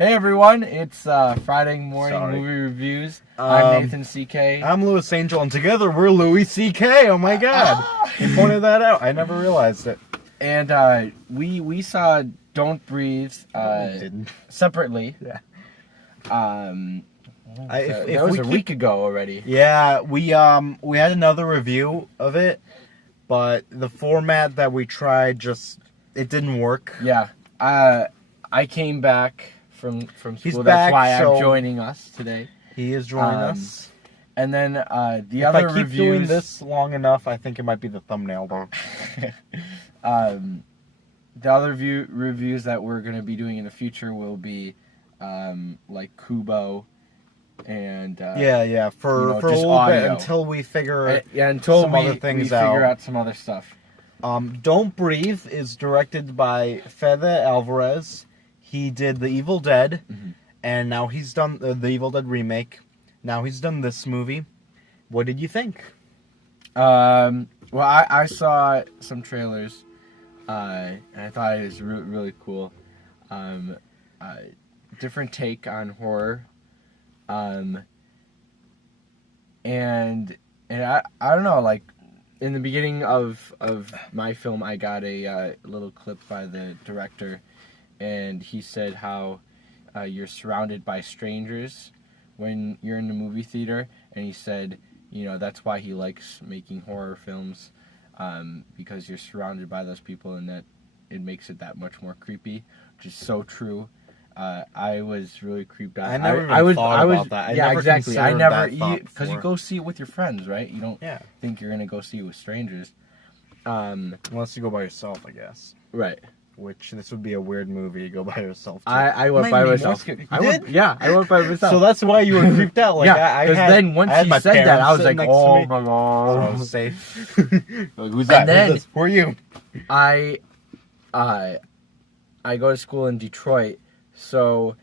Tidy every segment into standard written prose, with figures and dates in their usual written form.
Hey everyone, it's Friday morning Sorry. movie reviews. I'm Nathan CK. I'm Louis Angel, and together we're Louis CK. Oh my god. He pointed that out. I never realized it. And we saw Don't Breathe Didn't. separately. Yeah. That was a week ago already. Yeah, we had another review of it, but the format that we tried it didn't work. Yeah. I came back from school. He's That's back, why so- I'm joining us today. He is joining us. And then the If other I keep reviews. doing this long enough, I think it might be the thumbnail though. The other reviews that we're going to be doing in the future will be like Kubo and For you know, a just little audio. bit until we figure until some we, other things we figure out. out some other stuff. Don't Breathe is directed by Fede Alvarez. He did The Evil Dead, and now he's done the Evil Dead remake. Now he's done this movie. What did you think? Well, I saw some trailers, and I thought it was really cool. Different take on horror, and I don't know, like in the beginning of my film, I got a little clip by the director, and he said how you're surrounded by strangers when you're in the movie theater, and he said, you know, that's why he likes making horror films, because you're surrounded by those people, and that it makes it that much more creepy, which is so true. I was really creeped out. I never even thought about that. I yeah, never exactly. I considered never, that thought because you before. go see it with your friends, right? You don't Yeah. think you're gonna go see it with strangers. Unless you go by yourself, I guess. Right. Which this would be a weird movie to go by yourself to. I went Might by be more myself. scary. You I did? went, yeah, I went by myself. So that's why you were creeped out. Like, yeah, because then once he said that, I was like, oh my So I god. was safe. Like, who's that? And then Who's this? Who are you? I go to school in Detroit, so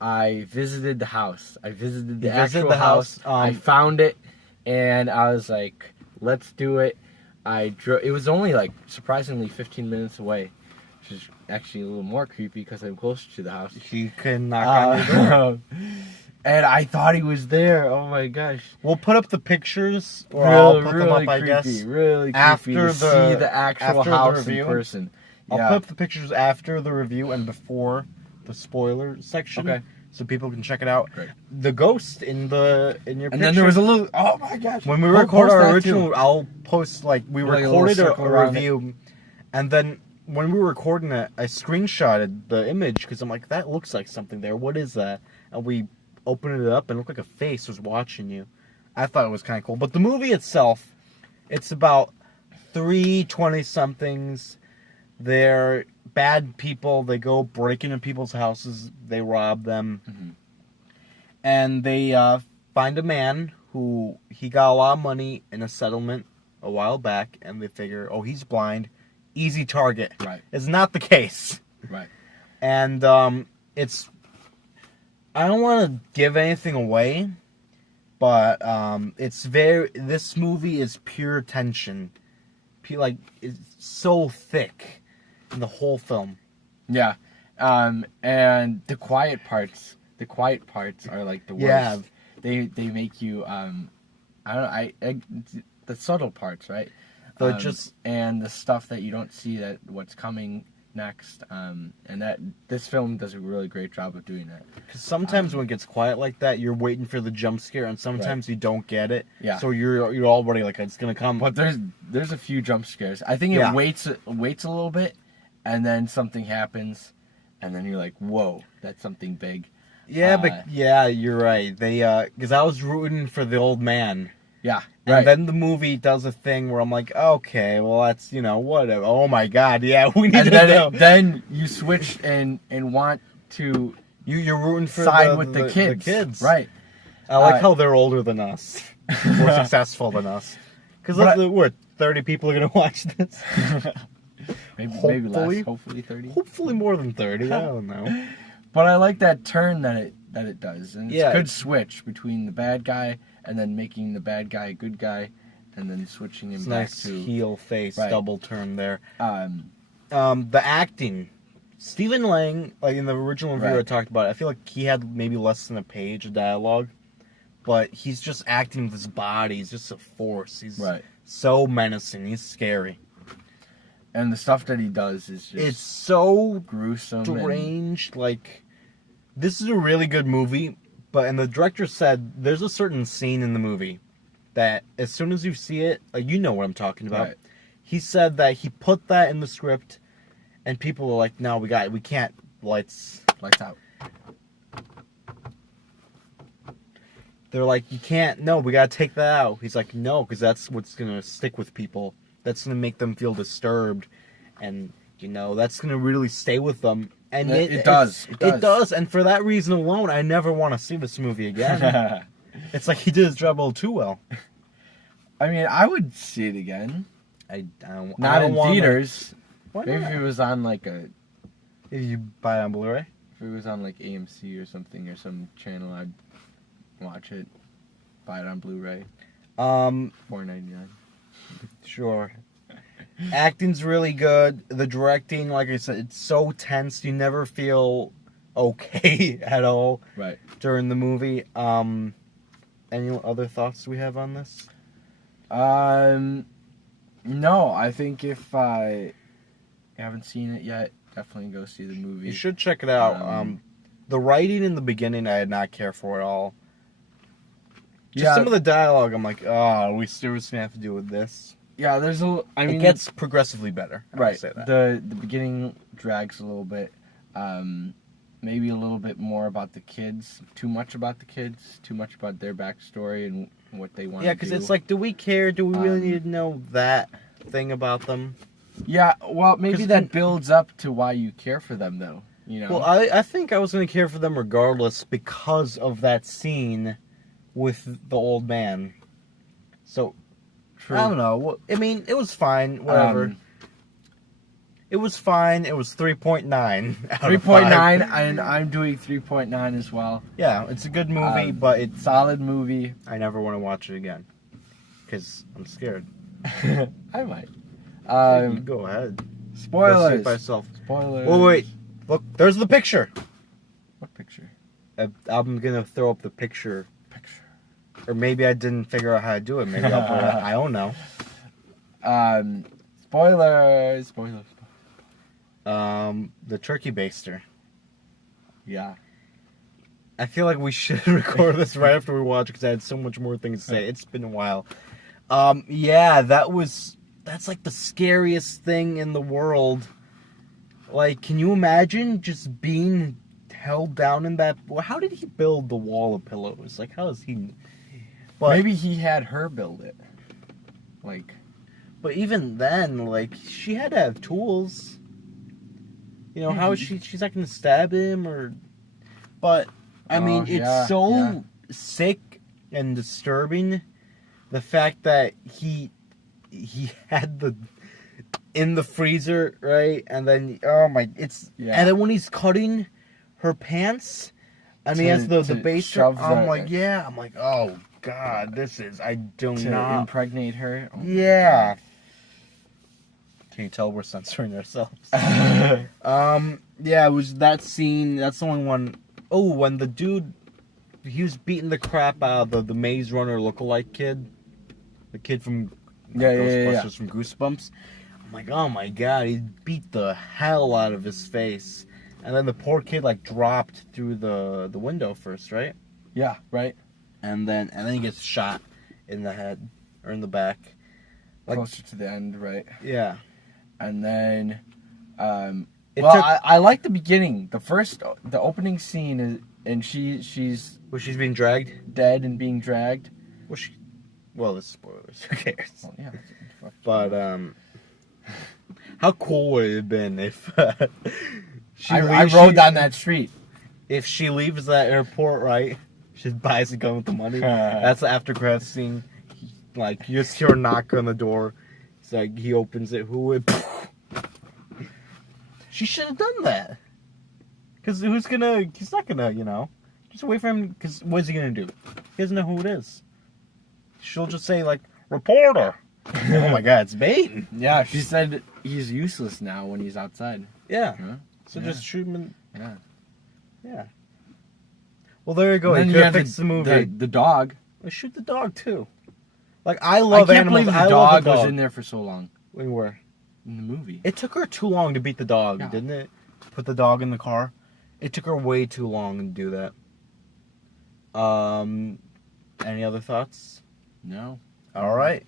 I visited the house. I visited the You visited actual the house. house, I found it, and I was like, let's do it. It was only like surprisingly 15 minutes away, which is actually a little more creepy because I'm closer to the house. He can knock on your door. And I thought he was there. Oh my gosh. We'll put up the pictures, or I'll put them up, I creepy, guess. really creepy after to see the actual after the house in review. person. I'll Yeah. put up the pictures after the review and before the spoiler section. Okay. So people can check it out. Great. The ghost in your And picture. then there was a little. Oh my gosh. When we We'll record post our that original, too. I'll post we Like a little recorded circle a around review, and then when we were recording it, I screenshotted the image because I'm like, that looks like something there. What is that? And we opened it up and it looked like a face was watching you. I thought it was kind of cool. But the movie itself, it's about 3 20-somethings. They're bad people. They go break into people's houses. They rob them. Mhm. And they find a man who he got a lot of money in a settlement a while back, and they figure, oh, he's blind, easy target. Right. It's not the case. Right. And it's, I don't want to give anything away, but this movie is pure tension. It's so thick in the whole film. Yeah. And the quiet parts are like the worst. Yeah. They make you I don't know, the subtle parts, right? And the stuff that you don't see, that what's coming next, and that this film does a really great job of doing that. Because sometimes when it gets quiet like that, you're waiting for the jump scare, and sometimes you don't get it. Yeah. So you're already like, it's gonna come. But there's a few jump scares. I think it Yeah. waits a little bit, and then something happens, and then you're like, whoa, that's something big. Yeah, but yeah, you're right. They because I was rooting for the old man. Yeah. And Right. then the movie does a thing where I'm like, okay, well that's whatever. Oh my god, yeah, we need And to then know. then you switch and want to You're rooting for side with the kids. Right. I like how they're older than us, more successful than us. Because we're 30 people are gonna watch this. Maybe Hopefully. less. Hopefully 30. Hopefully more than 30. I don't know. But I like that turn that it does, and it's Yeah. a good switch between the bad guy and then making the bad guy a good guy, and then switching him It's back nice to heel face Right. double turn there. um The acting, Stephen Lang, like in the original review I Right. talked about, I feel like he had maybe less than a page of dialogue, but he's just acting with his body. He's just a force. He's Right. so menacing. He's scary. And the stuff that he does is just It's so gruesome. strange. Like, this is a really good movie, and the director said there's a certain scene in the movie that as soon as you see it, like, you know what I'm talking about. Right. He said that he put that in the script, and people were like, "No, we can't lights." Lights out. They're like, "You can't. No, we gotta take that out." He's like, "No, because that's what's gonna stick with people. That's gonna make them feel disturbed, and that's gonna really stay with them." And It does. It does. And for that reason alone, I never want to see this movie again. It's like he did his job a little too well. I mean, I would see it again. I don't. Not I don't in wanna- theaters. Why Maybe not? if it was on like if If you buy it on Blu-ray. it was on like AMC or something or some channel, I'd watch it. Buy it on Blu-ray. $4.99. Sure. Acting's really good. The directing, like I said, it's so tense. You never feel okay at all Right. during the movie. Any other thoughts we have on this? No, I think if you haven't seen it yet, definitely go see the movie. You should check it out. Um, The writing in the beginning, I did not care for at all. Just Yeah. some of the dialogue, I'm like, oh, we seriously have to deal with this. Yeah, there's a. I mean, It gets progressively better. I would right. say that. The beginning drags a little bit. Maybe a little bit more about the kids. Too much about the kids. Too much about their backstory and what they want. Yeah, because it's like, do we care? Do we really need to know that thing about them? Yeah, well, maybe 'Cause that builds up to why you care for them, though. You know. Well, I think I was going to care for them regardless because of that scene with the old man. So, True. I don't know. I mean, it was fine. Whatever. It was fine. It was 3.9 out of 3.9, 5. and I'm doing 3.9 as well. Yeah, it's a good movie, but it's Solid movie. I never want to watch it again because I'm scared. I might. You go ahead. Go see Spoilers. it by yourself. Spoilers. Oh wait, look, there's the picture. What picture? I'm gonna throw up the picture, Picture. or maybe I didn't figure out how to do it. Maybe I'll put it. I don't know. Spoilers. Spoilers. The turkey baster. Yeah. I feel like we should record this right after we watch because I had so much more things to say. It's been a while. Yeah, that's like the scariest thing in the world. Like, can you imagine just being held down in that? How did he build the wall of pillows? Like, how is he? But, Maybe he had her build it. Like. But even then, like, she had to have tools. You know, how is she's not gonna stab him or. But I mean, it's so sick and disturbing. The fact that he had the in the freezer, right? And then and then when he's cutting her pants, and he has the baster, I'm like, oh god, I do to not impregnate her. Oh, yeah. Can you tell we're censoring ourselves? Yeah, it was that scene. That's the only one. Oh, when the dude, he was beating the crap out of the Maze Runner lookalike kid, the kid from Ghostbusters from Goosebumps. I'm like, oh my god, he beat the hell out of his face, and then the poor kid like dropped through the window first, right? Yeah, right. And then he gets shot in the head or in the back, like, closer to the end, right? Yeah. And then, I like the beginning. The opening scene is, and she's Was she being dragged? dead and being dragged. Well, this is spoilers. Who cares? Well, yeah. But how cool would it have been if I rode down that street. If she leaves that airport, right? She buys a gun with the money. That's the after credits scene. Like, you just hear a knock on the door. It's like he opens it. Who would? She should have done that. Because he's not gonna, just wait for him. Because what's he gonna do? He doesn't know who it is. She'll just say, like, reporter. Oh my god, it's Bane. Yeah, she said he's useless now when he's outside. Yeah. Huh? So Yeah. just shoot him in... Yeah. Yeah. Well, there you go. And You then could have fixed the movie. The dog. Well, shoot the dog, too. Like, I love I can't animals. believe I the love dog was in there for so long Where? in the movie. It took her too long to beat the dog, Yeah. didn't it? To put the dog in the car. It took her way too long to do that. Any other thoughts? No. All right.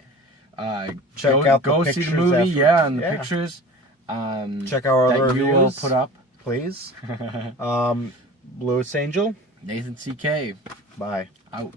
Check go, out the go pictures see the movie. after. Yeah, and the Yeah. pictures. Check our that other you will reviews. put up. Please. Lewis Angel. Nathan CK Bye. out.